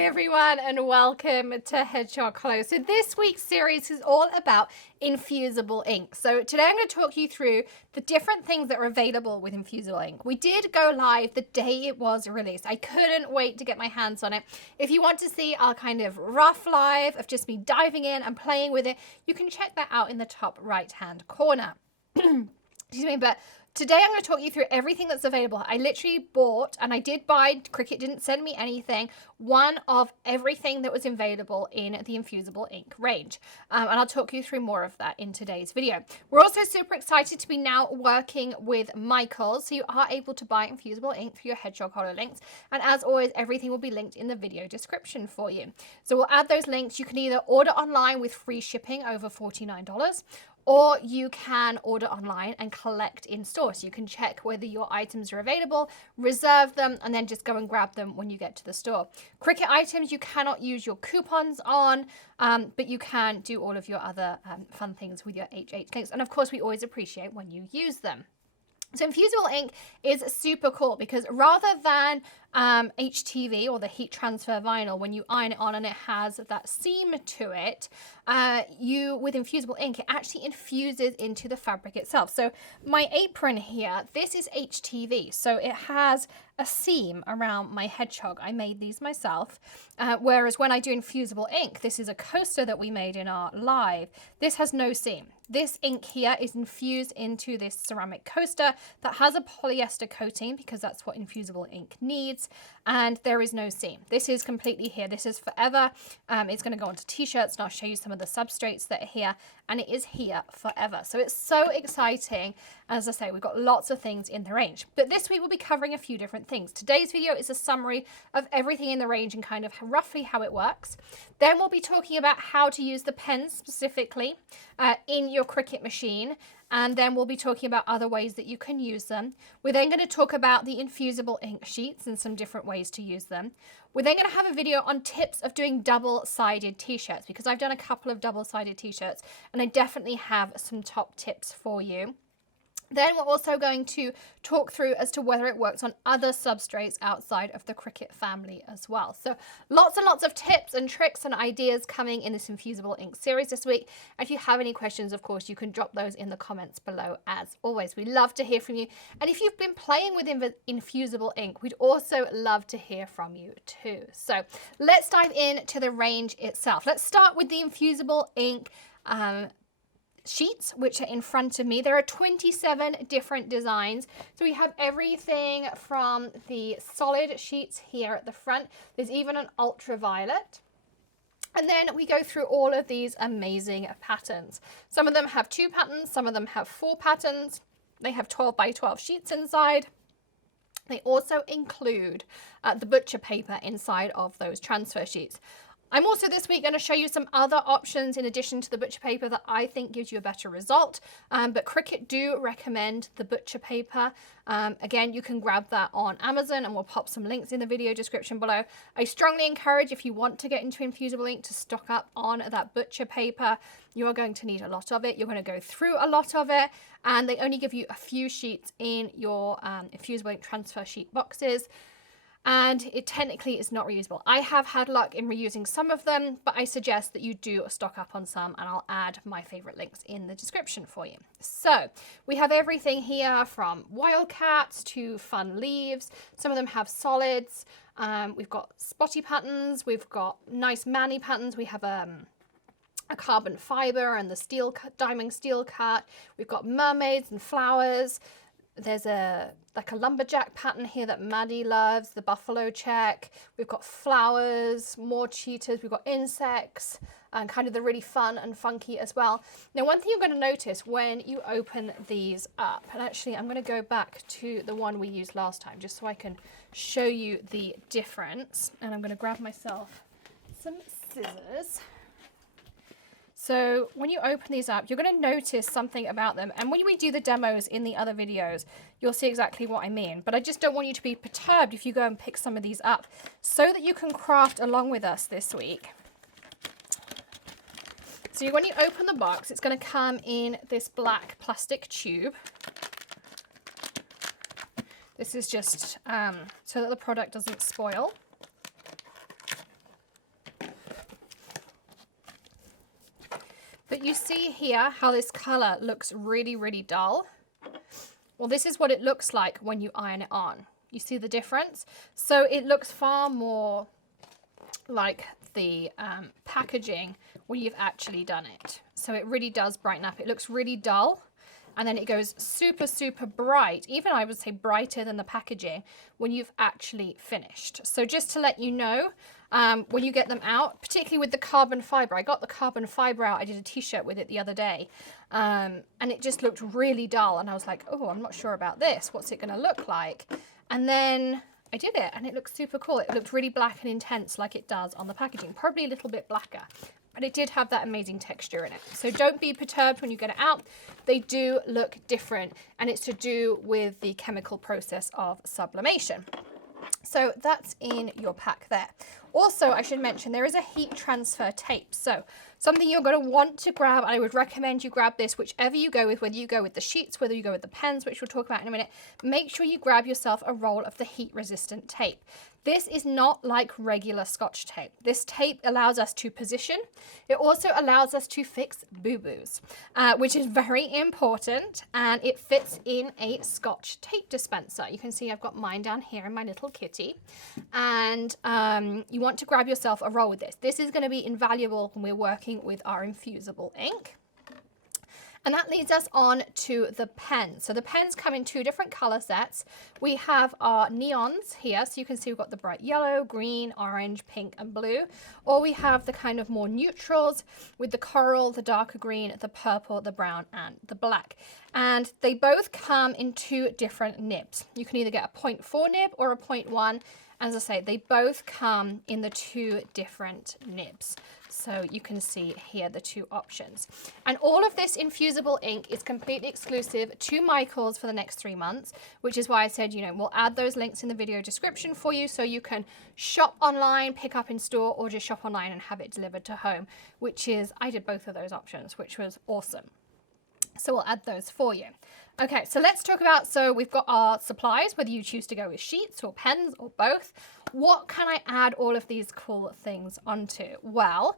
Hi everyone and welcome to Hedgehog Hollow. So this week's series is all about Infusible Ink. So today I'm going to talk you through the different things that are available with Infusible Ink. We did go live the day it was released. I couldn't wait to get my hands on it. If you want to see our kind of rough live of just me diving in and playing with it, you can check that out in the top right hand corner. Excuse me, but today I'm going to talk you through everything that's available. I literally bought, and I did buy, Cricut didn't send me anything, one of everything that was available in the Infusible Ink range. And I'll talk you through more of that in today's video. We're also super excited to be now working with Michael, so you are able to buy Infusible Ink through your Hedgehog Hollow links. And as always, everything will be linked in the video description for you. So we'll add those links. You can either order online with free shipping over $49, or you can order online and collect in store. So you can check whether your items are available, reserve them, and then just go and grab them when you get to the store. Cricut items, you cannot use your coupons on, but you can do all of your other fun things with your HH links. And of course, we always appreciate when you use them. So Infusible Ink is super cool because rather than HTV or the heat transfer vinyl, when you iron it on and it has that seam to it, with Infusible Ink, it actually infuses into the fabric itself. So my apron here, this is HTV. So it has a seam around my hedgehog. I made these myself. Whereas when I do Infusible Ink, this is a coaster that we made in our live. This has no seam. This ink here is infused into this ceramic coaster that has a polyester coating because that's what Infusible Ink needs, and there is no seam. This is completely here. This is forever. It's going to go onto t-shirts, and I'll show you some of the substrates that are here, and it is here forever. So it's so exciting. As I say, we've got lots of things in the range, but this week we'll be covering a few different things. Today's video is a summary of everything in the range and kind of roughly how it works. Then we'll be talking about how to use the pen specifically in your Cricut machine, and then we'll be talking about other ways that you can use them. We're then going to talk about the Infusible Ink sheets and some different ways to use them. We're then going to have a video on tips of doing double-sided t-shirts because I've done a couple of double-sided t-shirts and I definitely have some top tips for you. Then we're also going to talk through as to whether it works on other substrates outside of the Cricut family as well. So lots and lots of tips and tricks and ideas coming in this Infusible Ink series this week. And if you have any questions, of course, you can drop those in the comments below as always. We love to hear from you. And if you've been playing with Infusible Ink, we'd also love to hear from you too. So let's dive into the range itself. Let's start with the Infusible Ink sheets, which are in front of me. There are 27 different designs. So we have everything from the solid sheets here at the front. There's even an ultraviolet. And then we go through all of these amazing patterns. Some of them have 2 patterns, some of them have 4 patterns. They have 12 by 12 sheets inside. They also include the butcher paper inside of those transfer sheets. I'm also this week going to show you some other options in addition to the butcher paper that I think gives you a better result. But Cricut do recommend the butcher paper. Again, you can grab that on Amazon and we'll pop some links in the video description below. I strongly encourage, if you want to get into Infusible Ink, to stock up on that butcher paper. You are going to need a lot of it. You're going to go through a lot of it, and they only give you a few sheets in your Infusible Ink transfer sheet boxes. And it technically is not reusable. I have had luck in reusing some of them, but I suggest that you do stock up on some, and I'll add my favorite links in the description for you. So we have everything here from wildcats to fun leaves. Some of them have solids. We've got spotty patterns. We've got nice mani patterns. We have a carbon fiber and the steel diamond steel cut. We've got mermaids and flowers. There's like a lumberjack pattern here that Maddie loves, the buffalo check. We've got flowers, more cheetahs, we've got insects, and kind of the really fun and funky as well. Now, one thing you're going to notice when you open these up, and actually I'm going to go back to the one we used last time just so I can show you the difference. And I'm going to grab myself some scissors. So when you open these up, you're going to notice something about them. And when we do the demos in the other videos, you'll see exactly what I mean. But I just don't want you to be perturbed if you go and pick some of these up so that you can craft along with us this week. So when you open the box, it's going to come in this black plastic tube. This is just so that the product doesn't spoil. But you see here how this color looks really, really dull. Well, this is what it looks like when you iron it on. You see the difference? So it looks far more like the packaging when you've actually done it. So it really does brighten up. It looks really dull, and then it goes super, super bright. Even I would say brighter than the packaging when you've actually finished. So just to let you know, when you get them out, particularly with the carbon fiber, I got the carbon fiber out. I did a t-shirt with it the other day, and it just looked really dull. And I was like, oh, I'm not sure about this. What's it going to look like? And then I did it, and it looked super cool. It looked really black and intense like it does on the packaging, probably a little bit blacker, but it did have that amazing texture in it. So don't be perturbed when you get it out. They do look different, and it's to do with the chemical process of sublimation. So that's in your pack there. Also, I should mention there is a heat transfer tape. So something you're going to want to grab, I would recommend you grab this whichever you go with, whether you go with the sheets, whether you go with the pens, which we'll talk about in a minute. Make sure you grab yourself a roll of the heat resistant tape. This is not like regular Scotch tape. This tape allows us to position. It also allows us to fix boo-boos, which is very important, and it fits in a Scotch tape dispenser. You can see I've got mine down here in my little kitty, and you want to grab yourself a roll with this. This is going to be invaluable when we're working with our infusible ink. And that leads us on to the pens. So the pens come in two different color sets. We have our neons here. So you can see we've got the bright yellow, green, orange, pink, and blue. Or we have the kind of more neutrals with the coral, the darker green, the purple, the brown, and the black. And they both come in two different nibs. You can either get a 0.4 nib or a 0.1. As I say, they both come in the two different nibs. So you can see here the two options. And all of this infusible ink is completely exclusive to Michaels for the next 3 months, which is why I said, you know, we'll add those links in the video description for you so you can shop online, pick up in store, or just shop online and have it delivered to home, which is, I did both of those options, which was awesome. So we'll add those for you. Okay, so let's talk about, so we've got our supplies, whether you choose to go with sheets or pens or both. What can I add all of these cool things onto? Well,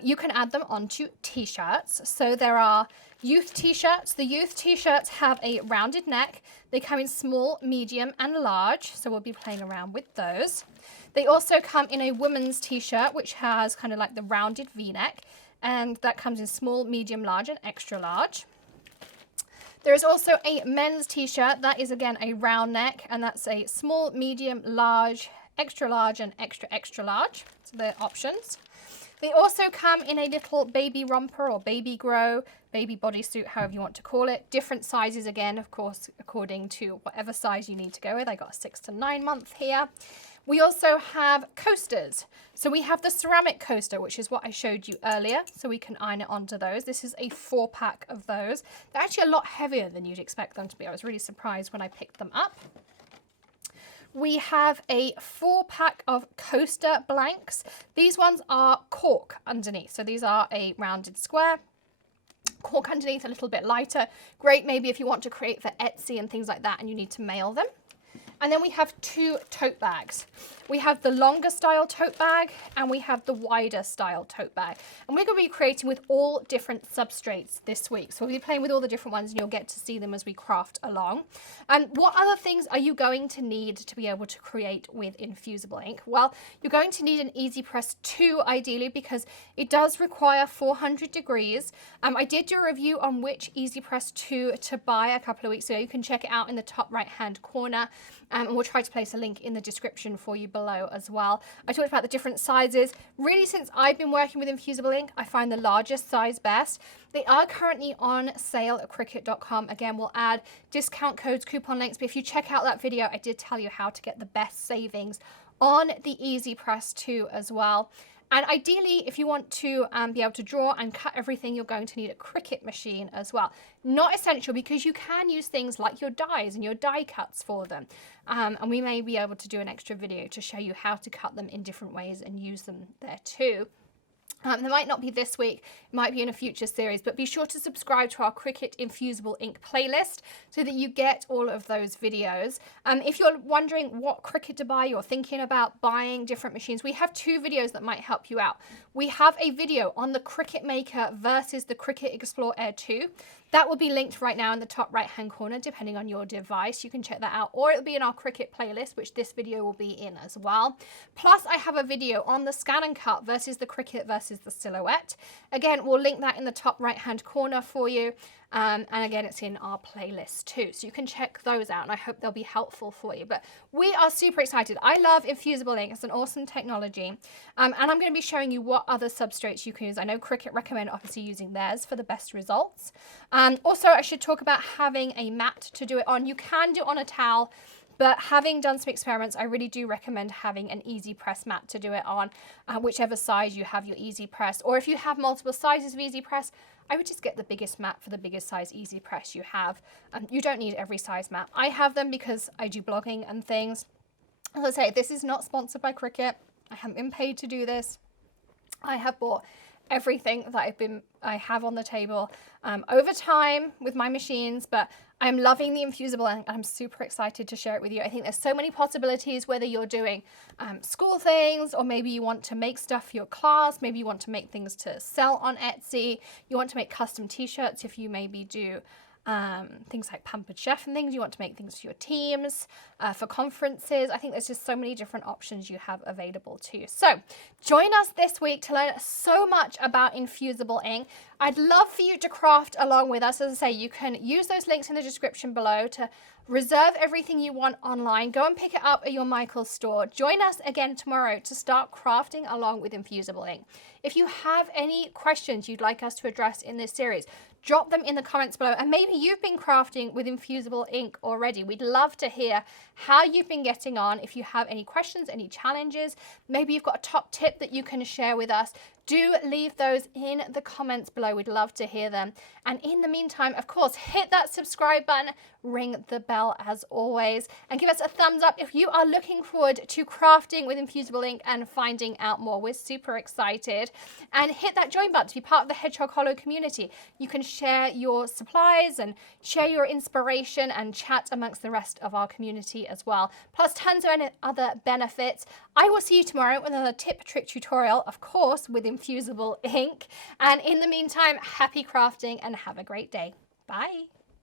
you can add them onto t-shirts. So there are youth t-shirts. The youth t-shirts have a rounded neck. They come in small, medium, and large. So we'll be playing around with those. They also come in a woman's t-shirt, which has kind of like the rounded V-neck. And that comes in small, medium, large, and extra large. There is also a men's t-shirt. That is, again, a round neck, and that's a small, medium, large, extra large, and extra, extra large. So they're options. They also come in a little baby romper or baby grow, baby bodysuit, however you want to call it. Different sizes, again, of course, according to whatever size you need to go with. I got a 6 to 9 month here. We also have coasters. So we have the ceramic coaster, which is what I showed you earlier. So we can iron it onto those. This is a 4-pack of those. They're actually a lot heavier than you'd expect them to be. I was really surprised when I picked them up. We have a 4-pack of coaster blanks. These ones are cork underneath. So these are a rounded square. Cork underneath, a little bit lighter. Great maybe if you want to create for Etsy and things like that and you need to mail them. And then we have 2 tote bags. We have the longer style tote bag and we have the wider style tote bag. And we're going to be creating with all different substrates this week. So we'll be playing with all the different ones and you'll get to see them as we craft along. And what other things are you going to need to be able to create with Infusible Ink? Well, you're going to need an EasyPress 2 ideally because it does require 400 degrees. I did do a review on which EasyPress 2 to buy a couple of weeks ago. You can check it out in the top right hand corner. And we'll try to place a link in the description for you below as well. I talked about the different sizes. Really, since I've been working with Infusible Ink, I find the largest size best. They are currently on sale at Cricut.com. Again, we'll add discount codes, coupon links, but if you check out that video, I did tell you how to get the best savings on the EasyPress 2 as well. And ideally, if you want to be able to draw and cut everything, you're going to need a Cricut machine as well. Not essential because you can use things like your dies and your die cuts for them. And we may be able to do an extra video to show you how to cut them in different ways and use them there too. There might not be this week, it might be in a future series, but be sure to subscribe to our Cricut Infusible Ink playlist so that you get all of those videos. If you're wondering what Cricut to buy, you're thinking about buying different machines, we have 2 videos that might help you out. We have a video on the Cricut Maker versus the Cricut Explore Air 2. That will be linked right now in the top right-hand corner, depending on your device. You can check that out, or it'll be in our Cricut playlist, which this video will be in as well. Plus, I have a video on the Scan and Cut versus the Cricut versus the Silhouette. Again, we'll link that in the top right-hand corner for you. And again, it's in our playlist too. So you can check those out, and I hope they'll be helpful for you. But we are super excited. I love Infusible Ink. It's an awesome technology. And I'm going to be showing you what other substrates you can use. I know Cricut recommend obviously using theirs for the best results. Also, I should talk about having a mat to do it on. You can do it on a towel, but having done some experiments, I really do recommend having an EasyPress mat to do it on, whichever size you have your EasyPress. Or if you have multiple sizes of EasyPress, I would just get the biggest mat for the biggest size EasyPress you have. You don't need every size mat. I have them because I do blogging and things. As I say, this is not sponsored by Cricut. I haven't been paid to do this. I have bought everything that I have on the table over time with my machines, but I'm loving the Infusible Ink and I'm super excited to share it with you. I think there's so many possibilities, whether you're doing school things, or maybe you want to make stuff for your class, maybe you want to make things to sell on Etsy, you want to make custom t-shirts if you maybe do things like Pampered Chef and things. You want to make things for your teams, for conferences. I think there's just so many different options you have available to you. So join us this week to learn so much about Infusible Ink. I'd love for you to craft along with us. As I say, you can use those links in the description below to reserve everything you want online. Go and pick it up at your Michaels store. Join us again tomorrow to start crafting along with Infusible Ink. If you have any questions you'd like us to address in this series, drop them in the comments below. And maybe you've been crafting with Infusible Ink already. We'd love to hear how you've been getting on. If you have any questions, any challenges, maybe you've got a top tip that you can share with us, do leave those in the comments below. We'd love to hear them. And in the meantime, of course, hit that subscribe button, ring the bell as always, and give us a thumbs up if you are looking forward to crafting with Infusible Ink and finding out more. We're super excited. And hit that join button to be part of the Hedgehog Hollow community. You can share your supplies and share your inspiration and chat amongst the rest of our community as well. Plus tons of other benefits. I will see you tomorrow with another tip, trick, tutorial, of course, with Infusible Ink. And in the meantime, happy crafting and have a great day. Bye.